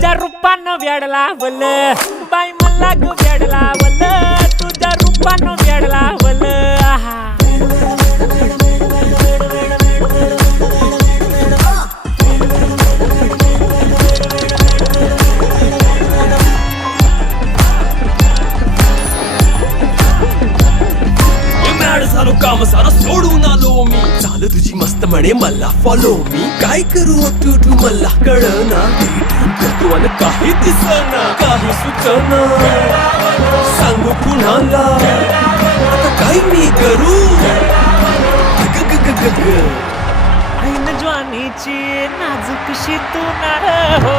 तुझ्या रूपानं वेड लावलं बाई मला ग वेड लावलं तुझ्या रूपानं वेड लावलं आहा झालो काम सारा सोडून आलो मी चाल तुझी मस्त म्हणे मला फॉलो मी काय करू टू मला कळना करतो आणि काही दिसना काही सुचना सांगू कुणाला आता काय मी करू ऐन ज्वानीची नाजूकशी तू नाळ हो